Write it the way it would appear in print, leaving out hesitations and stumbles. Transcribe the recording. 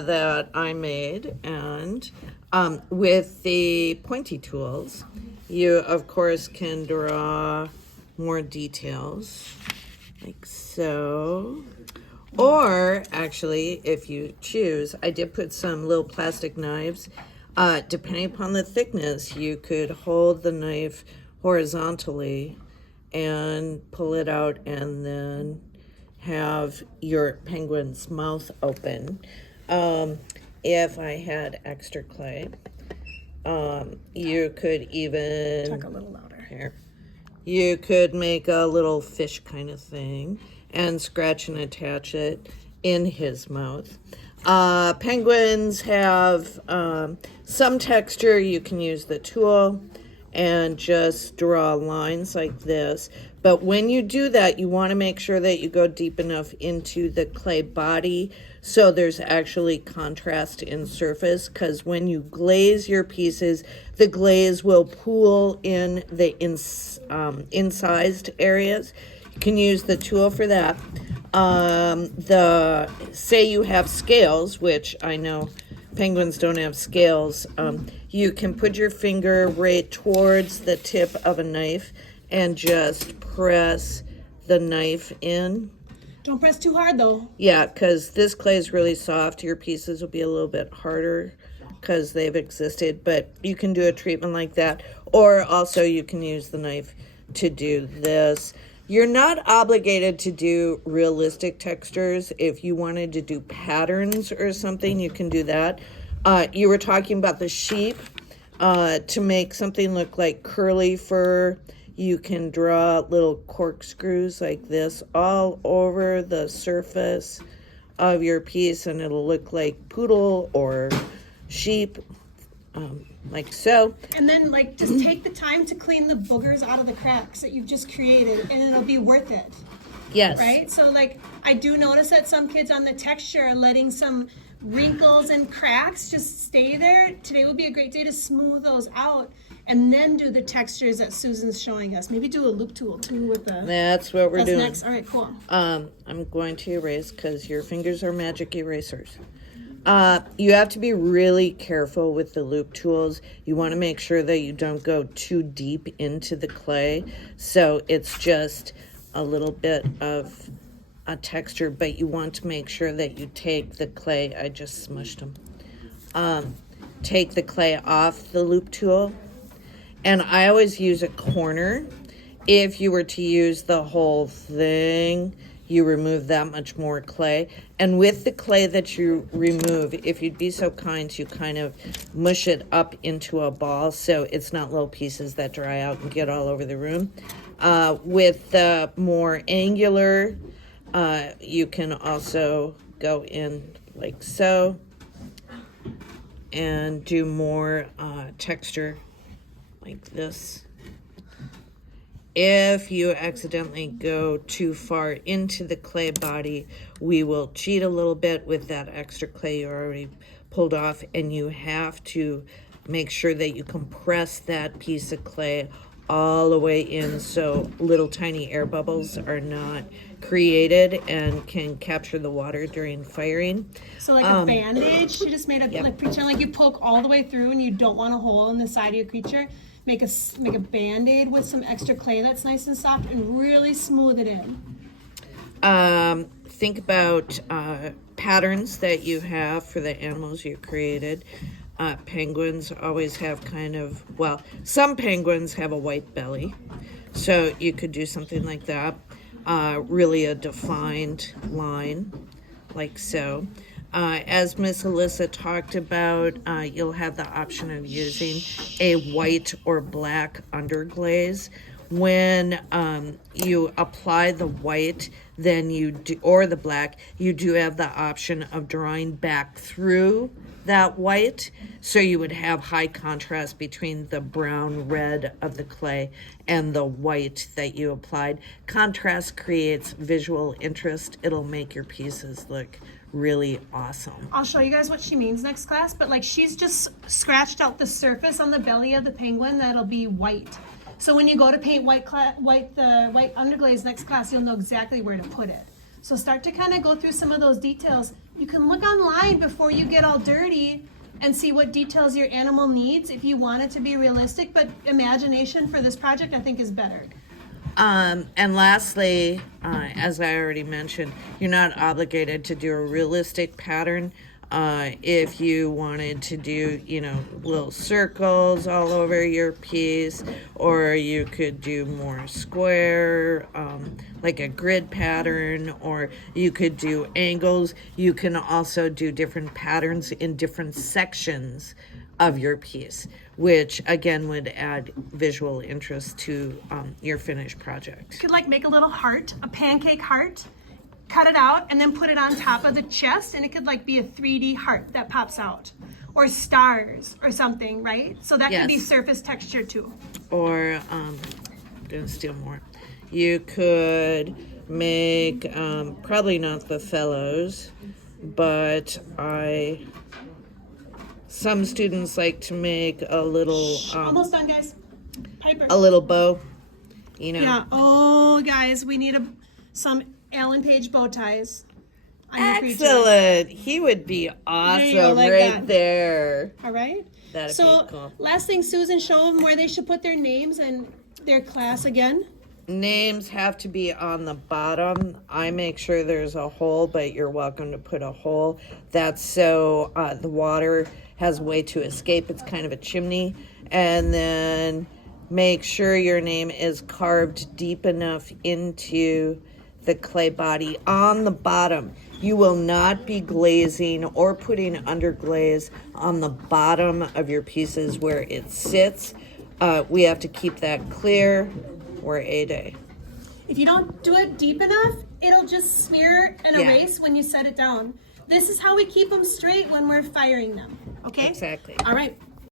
that I made, and with the pointy tools, you of course can draw more details, like so. Or actually, if you choose, I did put some little plastic knives. Depending upon the thickness, you could hold the knife horizontally and pull it out and then have your penguin's mouth open. If I had extra clay, you could even talk a little louder here. You could make a little fish kind of thing and scratch and attach it in his mouth. Penguins have some texture. You can use the tool and just draw lines like this. But when you do that, you want to make sure that you go deep enough into the clay body so there's actually contrast in surface, because when you glaze your pieces, the glaze will pool in the incised areas. You can use the tool for that. Say you have scales, which I know penguins don't have scales, you can put your finger right towards the tip of a knife and just press the knife in. Don't press too hard though. Yeah, because this clay is really soft. Your pieces will be a little bit harder because they've existed, but you can do a treatment like that. Or also you can use the knife to do this. You're not obligated to do realistic textures. If you wanted to do patterns or something, you can do that. You were talking about the sheep. To make something look like curly fur, you can draw little corkscrews like this all over the surface of your piece, and it'll look like poodle or sheep, like so. And then like just take the time to clean the boogers out of the cracks that you've just created, and it'll be worth it. Yes. Right? So like I do notice that some kids on the texture are letting some wrinkles and cracks just stay there. Today would be a great day to smooth those out and then do the textures that Susan's showing us. Maybe do a loop tool too with the... That's what we're doing. Next. All right, cool. I'm going to erase because your fingers are magic erasers. You have to be really careful with the loop tools. You want to make sure that you don't go too deep into the clay. So it's just a little bit of a texture, but you want to make sure that you take the clay. I just smushed them. Take the clay off the loop tool. And I always use a corner. If you were to use the whole thing, you remove that much more clay. And with the clay that you remove, if you'd be so kind to kind of mush it up into a ball so it's not little pieces that dry out and get all over the room. With the more angular, you can also go in like so and do more texture like this. If you accidentally go too far into the clay body, we will cheat a little bit with that extra clay you already pulled off, and you have to make sure that you compress that piece of clay all the way in so little tiny air bubbles are not created and can capture the water during firing. So like a bandage, you just made a, yep. Like pretend like you poke all the way through and you don't want a hole in the side of your creature. Make a Band-Aid with some extra clay that's nice and soft and really smooth it in. Think about patterns that you have for the animals you created. Penguins always have kind of, well, some penguins have a white belly. So you could do something like that. Really a defined line, like so. As Miss Alyssa talked about, you'll have the option of using a white or black underglaze. When you apply the white, then you do, or the black, you do have the option of drawing back through that white, so you would have high contrast between the brown red of the clay and the white that you applied. Contrast creates visual interest. It'll make your pieces look really awesome. I'll show you guys what she means next class, but like she's just scratched out the surface on the belly of the penguin that'll be white. So when you go to paint white underglaze next class, you'll know exactly where to put it. So start to kind of go through some of those details. You can look online before you get all dirty and see what details your animal needs if you want it to be realistic, but imagination for this project I think is better. And lastly, as I already mentioned, you're not obligated to do a realistic pattern. If you wanted to do, little circles all over your piece, or you could do more square, like a grid pattern, or you could do angles. You can also do different patterns in different sections of your piece, which again would add visual interest to your finished project. You could like make a little heart, a pancake heart, cut it out and then put it on top of the chest, and it could like be a 3D heart that pops out, or stars or something, right? So that could be Yes. surface texture too. Or I'm gonna steal more. You could make probably not the fellows, but some students like to make a little Almost done, guys. Piper. a little bow, Yeah. Oh, guys, we need some Alan Page bow ties. on your creatures. Excellent. He would be awesome you go, like right that. there. All right. That'd So, be cool. last thing, Susan, show them where they should put their names and their class again. Names have to be on the bottom. I make sure there's a hole, but you're welcome to put a hole. That's so the water has a way to escape. It's kind of a chimney. And then make sure your name is carved deep enough into the clay body on the bottom. You will not be glazing or putting underglaze on the bottom of your pieces where it sits. We have to keep that clear. We're A-Day. If you don't do it deep enough, it'll just smear and Yeah. erase when you set it down. This is how we keep them straight when we're firing them. Okay? Exactly. All right.